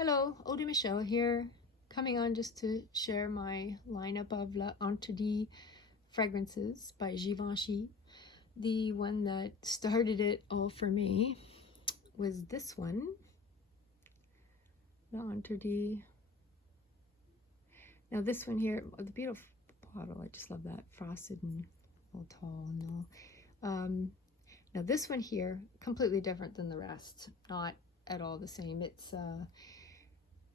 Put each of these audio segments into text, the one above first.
Hello, Audrey Michelle here, coming on just to share my lineup of La Interdit fragrances by Givenchy. The one that started it all for me was this one, La Interdit. Now this one here, the beautiful bottle, I just love that, frosted and all tall and all. Now this one here, completely different than the rest, not at all the same. It's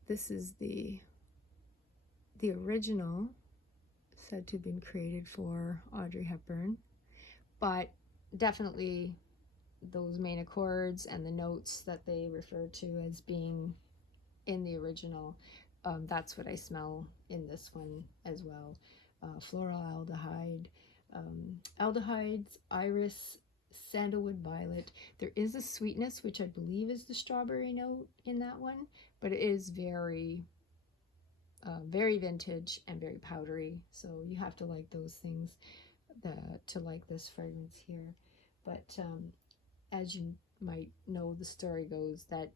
this is the original, said to have been created for Audrey Hepburn, but definitely those main accords and the notes that they refer to as being in the original, that's what I smell in this one as well. Floral aldehyde, aldehydes, iris, sandalwood, violet. There is a sweetness, which I believe is the strawberry note in that one, but it is very vintage and very powdery, so you have to like those things to like this fragrance here. But as you might know, the story goes that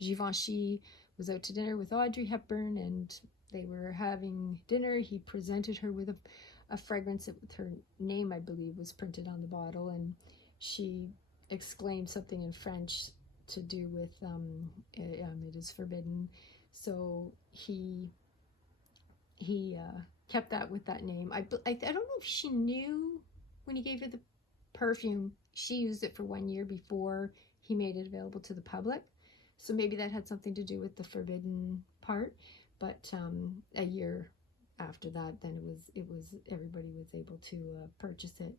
Givenchy was out to dinner with Audrey Hepburn, and they were having dinner. He presented her with a fragrance with her name, I believe, was printed on the bottle, and she exclaimed something in French to do with it is forbidden. So he kept that with that name. I don't know if she knew when he gave her the perfume. She used it for 1 year before he made it available to the public. So maybe that had something to do with the forbidden part. But a year after that, then it was everybody was able to purchase it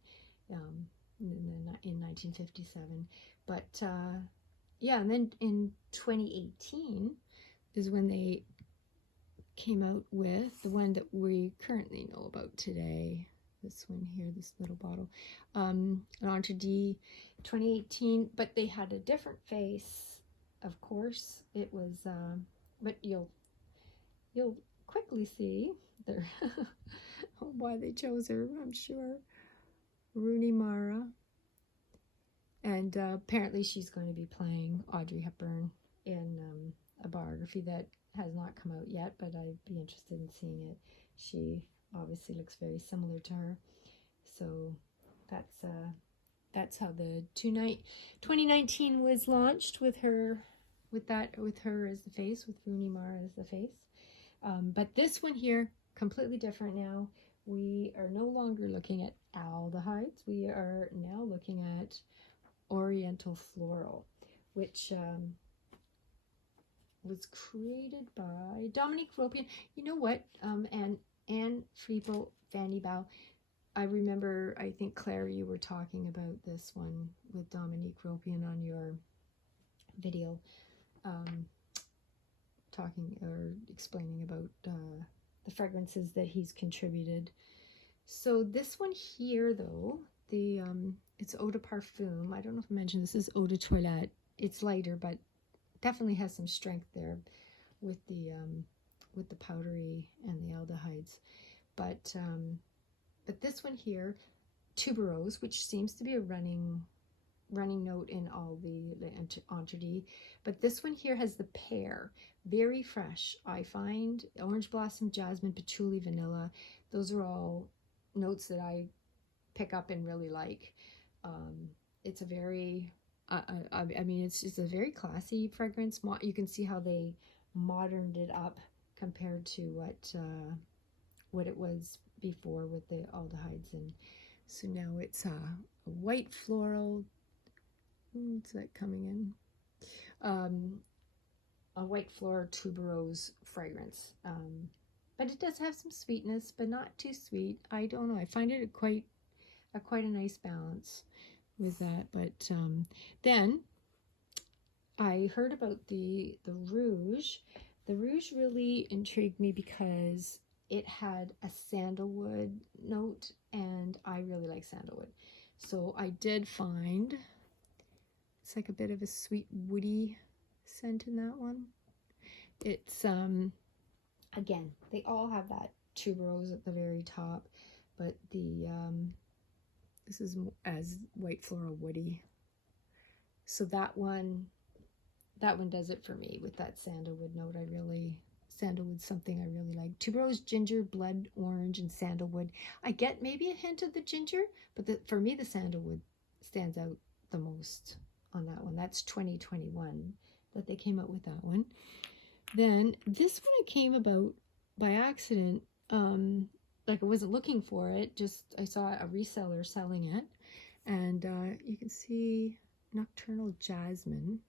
in 1957. But yeah, and then in 2018 is when they came out with the one that we currently know about today. This one here, this little bottle, Interdit 2018, but they had a different face, of course. It was, but you'll quickly see there why they chose her, I'm sure. Rooney Mara, and apparently she's going to be playing Audrey Hepburn in a biography that has not come out yet, but I'd be interested in seeing it. She obviously looks very similar to her, so that's how the 2019 was launched, with her as the face, with Rooney Mara as the face. But this one here, completely different now. We are no longer looking at aldehydes. We are now looking at Oriental Floral, which was created by Dominique Ropion. You know what? And Anne Friepel, Fanny Bao. I remember, I think, Claire, you were talking about this one with Dominique Ropion on your video, talking or explaining about the fragrances that he's contributed. So this one here, though, the it's Eau de Parfum. I don't know if I mentioned this is Eau de Toilette. It's lighter, but definitely has some strength there with the powdery and the aldehydes. But this one here, tuberose, which seems to be a running note in all the Interdit, but this one here has the pear, very fresh. I find orange blossom, jasmine, patchouli, vanilla. Those are all notes that I pick up and really like. It's a very I mean, it's just a very classy fragrance. You can see how they moderned it up compared to what it was before with the aldehydes. And so now it's a white floral. What's that coming in? A white floral tuberose fragrance. But it does have some sweetness, but not too sweet. I don't know. I find it quite a nice balance with that. But then I heard about the Rouge. The Rouge really intrigued me because it had a sandalwood note, and I really like sandalwood. So I did find, it's like a bit of a sweet woody scent in that one. It's again, they all have that tuberose at the very top, but the this is as white floral woody. So that one that one does it for me with that sandalwood note. Sandalwood's something I really like. Tuberose, ginger, blood orange, and sandalwood. I get maybe a hint of the ginger, but for me the sandalwood stands out the most on that one. That's 2021 that they came out with that one. Then this one came about by accident. Like I wasn't looking for it, just I saw a reseller selling it, and you can see Nocturnal Jasmine.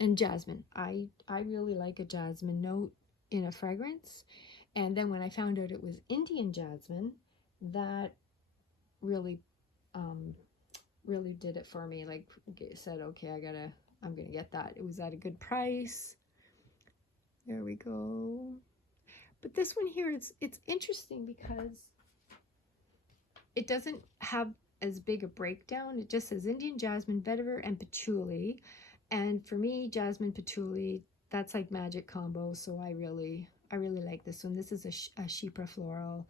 And jasmine, I really like a jasmine note in a fragrance, and then when I found out it was Indian jasmine, that really really did it for me. Like, said, okay, I'm gonna get that. It was at a good price. There we go. But this one here, it's interesting because it doesn't have as big a breakdown. It just says Indian jasmine, vetiver, and patchouli. And for me, jasmine, patchouli, that's like magic combo. So I really like this one. This is a Chypre Floral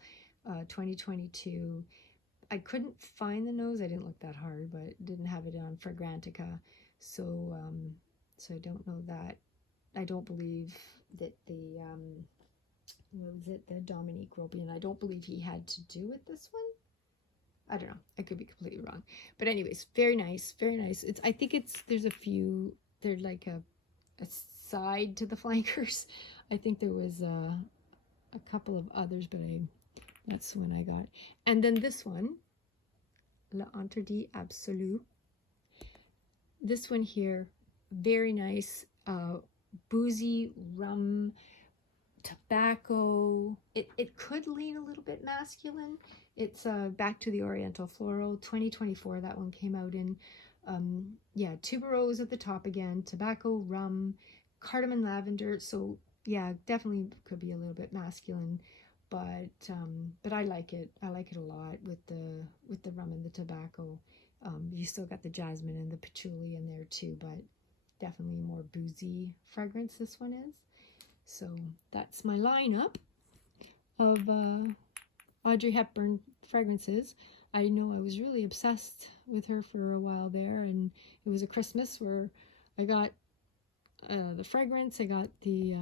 2022. I couldn't find the nose. I didn't look that hard, but didn't have it on Fragrantica. So so I don't know that. I don't believe that the what was it? The Dominique Ropion. I don't believe he had to do with this one. I don't know. I could be completely wrong. But anyways, very nice. Very nice. I think there's a few, they're like a side to the flankers. I think there was a couple of others, but that's the one I got. And then this one, L'Interdit Absolu. This one here, very nice. Boozy, rum, tobacco. It could lean a little bit masculine. It's Back to the Oriental Floral 2024. That one came out in, yeah, tuberose at the top again, tobacco, rum, cardamom, lavender. So yeah, definitely could be a little bit masculine, but I like it. I like it a lot with the rum and the tobacco. You still got the jasmine and the patchouli in there too, but definitely more boozy fragrance this one is. So that's my lineup of Audrey Hepburn fragrances. I know I was really obsessed with her for a while there, and it was a Christmas where I got the fragrance. I got the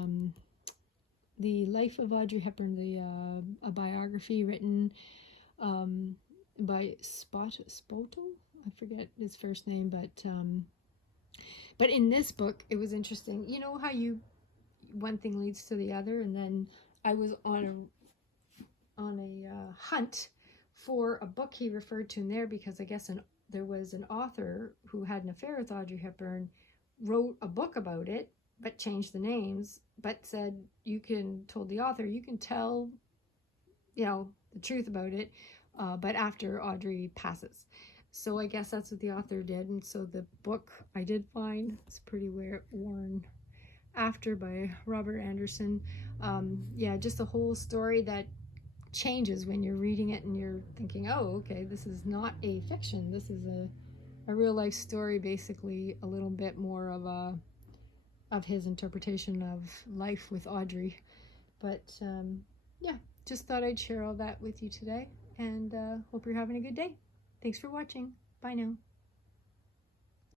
Life of Audrey Hepburn, a biography written by Spoto. I forget his first name, but in this book it was interesting. You know how one thing leads to the other, and then I was on a hunt for a book he referred to in there, because I guess there was an author who had an affair with Audrey Hepburn, wrote a book about it, but changed the names, but said told the author, you can tell, the truth about it, but after Audrey passes. So I guess that's what the author did, and so the book I did find, it's pretty worn after, by Robert Anderson. Yeah, just a whole story that changes when you're reading it and you're thinking, oh, okay, this is not a fiction. This is a real life story, basically a little bit more of his interpretation of life with Audrey. But yeah, just thought I'd share all that with you today, and hope you're having a good day. Thanks for watching. Bye now.